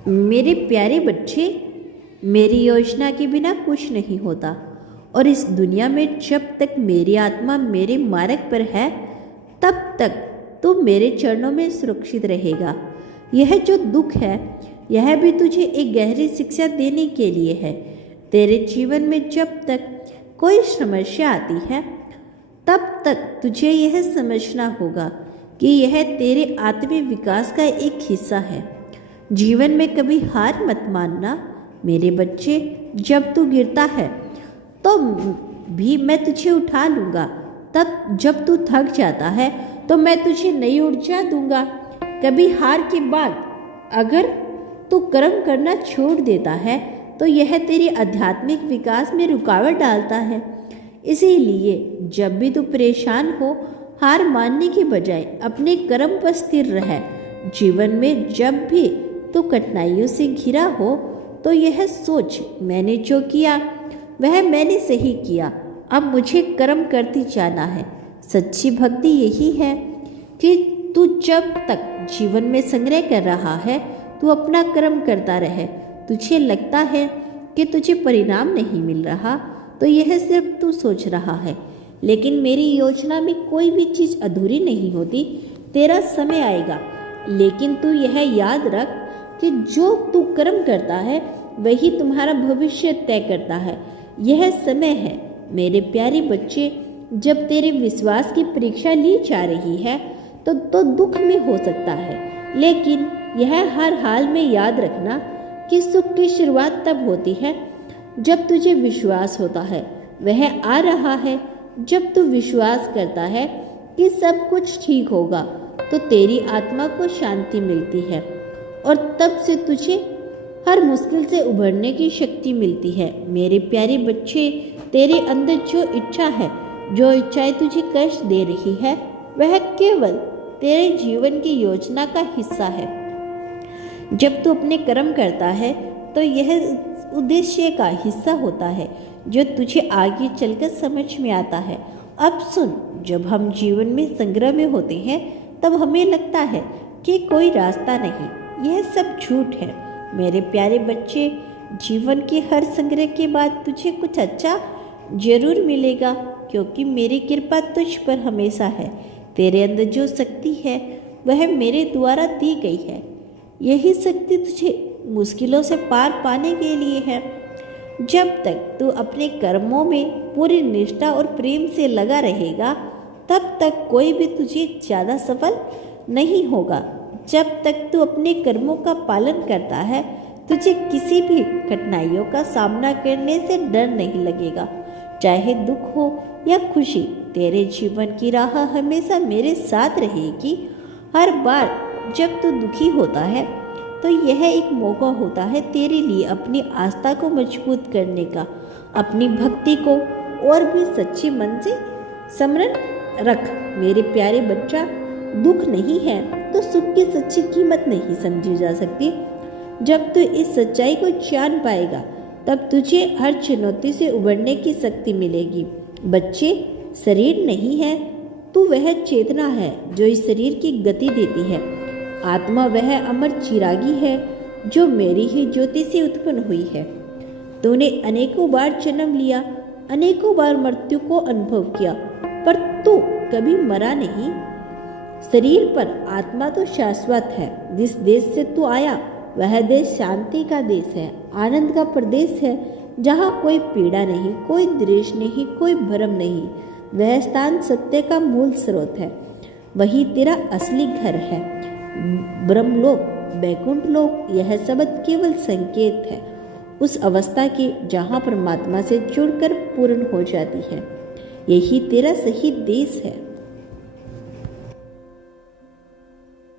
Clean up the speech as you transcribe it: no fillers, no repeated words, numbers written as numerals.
मेरे प्यारे बच्चे, मेरी योजना के बिना कुछ नहीं होता और इस दुनिया में जब तक मेरी आत्मा मेरे मार्ग पर है तब तक तू मेरे चरणों में सुरक्षित रहेगा। यह जो दुख है यह भी तुझे एक गहरी शिक्षा देने के लिए है। तेरे जीवन में जब तक कोई समस्या आती है तब तक तुझे यह समझना होगा कि यह तेरे आत्मिक विकास का एक हिस्सा है। जीवन में कभी हार मत मानना मेरे बच्चे। जब तू गिरता है तो भी मैं तुझे उठा लूँगा, तब जब तू थक जाता है तो मैं तुझे नई ऊर्जा दूंगा। कभी हार के बाद अगर तू कर्म करना छोड़ देता है तो यह तेरे आध्यात्मिक विकास में रुकावट डालता है। इसीलिए जब भी तू परेशान हो, हार मानने के बजाय अपने कर्म पर स्थिर रह। जीवन में जब भी तू कठिनाइयों से घिरा हो तो यह सोच, मैंने जो किया वह मैंने सही किया, अब मुझे कर्म करती जाना है। सच्ची भक्ति यही है कि तू जब तक जीवन में संग्रह कर रहा है तू अपना कर्म करता रहे। तुझे लगता है कि तुझे परिणाम नहीं मिल रहा तो यह सिर्फ तू सोच रहा है, लेकिन मेरी योजना में कोई भी चीज़ अधूरी नहीं होती। तेरा समय आएगा, लेकिन तू यह याद रख कि जो तू कर्म करता है वही तुम्हारा भविष्य तय करता है। यह समय है मेरे प्यारे बच्चे, जब तेरे विश्वास की परीक्षा ली जा रही है तो दुख में हो सकता है, लेकिन यह हर हाल में याद रखना कि सुख की शुरुआत तब होती है जब तुझे विश्वास होता है वह आ रहा है। जब तू विश्वास करता है कि सब कुछ ठीक होगा तो तेरी आत्मा को शांति मिलती है और तब से तुझे हर मुश्किल से उभरने की शक्ति मिलती है। मेरे प्यारे बच्चे, तेरे अंदर जो इच्छा है, जो इच्छाएं तुझे कष्ट दे रही है, वह केवल तेरे जीवन की योजना का हिस्सा है। जब तू अपने कर्म करता है तो यह उद्देश्य का हिस्सा होता है जो तुझे आगे चलकर समझ में आता है। अब सुन, जब हम जीवन में संग्रह में होते हैं तब हमें लगता है कि कोई रास्ता नहीं, यह सब झूठ है। मेरे प्यारे बच्चे, जीवन के हर संग्रह के बाद तुझे कुछ अच्छा जरूर मिलेगा, क्योंकि मेरी कृपा तुझ पर हमेशा है। तेरे अंदर जो शक्ति है वह मेरे द्वारा दी गई है। यही शक्ति तुझे मुश्किलों से पार पाने के लिए है। जब तक तू अपने कर्मों में पूरी निष्ठा और प्रेम से लगा रहेगा तब तक कोई भी तुझे ज़्यादा सफल नहीं होगा। जब तक तू अपने कर्मों का पालन करता है तुझे किसी भी कठिनाइयों का सामना करने से डर नहीं लगेगा। चाहे दुख हो या खुशी, तेरे जीवन की राह हमेशा मेरे साथ रहेगी। हर बार जब तू दुखी होता है तो यह एक मौका होता है तेरे लिए अपनी आस्था को मजबूत करने का। अपनी भक्ति को और भी सच्चे मन से स्मरण रख। मेरे प्यारे बच्चा, दुख नहीं है तो सुख की सच्ची कीमत नहीं समझी जा सकती। जब तू इस सच्चाई को जान पाएगा तब तुझे हर चुनौती से उबरने की शक्ति मिलेगी। बच्चे, शरीर नहीं है तो वह चेतना है जो इस शरीर की गति देती है। आत्मा वह अमर चिरागी है जो मेरी ही ज्योति से उत्पन्न हुई है। तूने अनेकों बार जन्म लिया, अनेकों बार मृत्यु को अनुभव किया, पर तू कभी मरा नहीं। शरीर पर आत्मा तो शाश्वत है। जिस देश से तू आया वह देश शांति का देश है, आनंद का प्रदेश है, जहाँ कोई पीड़ा नहीं, कोई द्वेष नहीं, कोई भ्रम नहीं। वह स्थान सत्य का मूल स्रोत है, वही तेरा असली घर है। ब्रह्मलोक, बैकुंठ लोक, यह शब्द केवल संकेत है उस अवस्था की जहाँ परमात्मा से जुड़कर पूर्ण हो जाती है। यही तेरा सही देश है।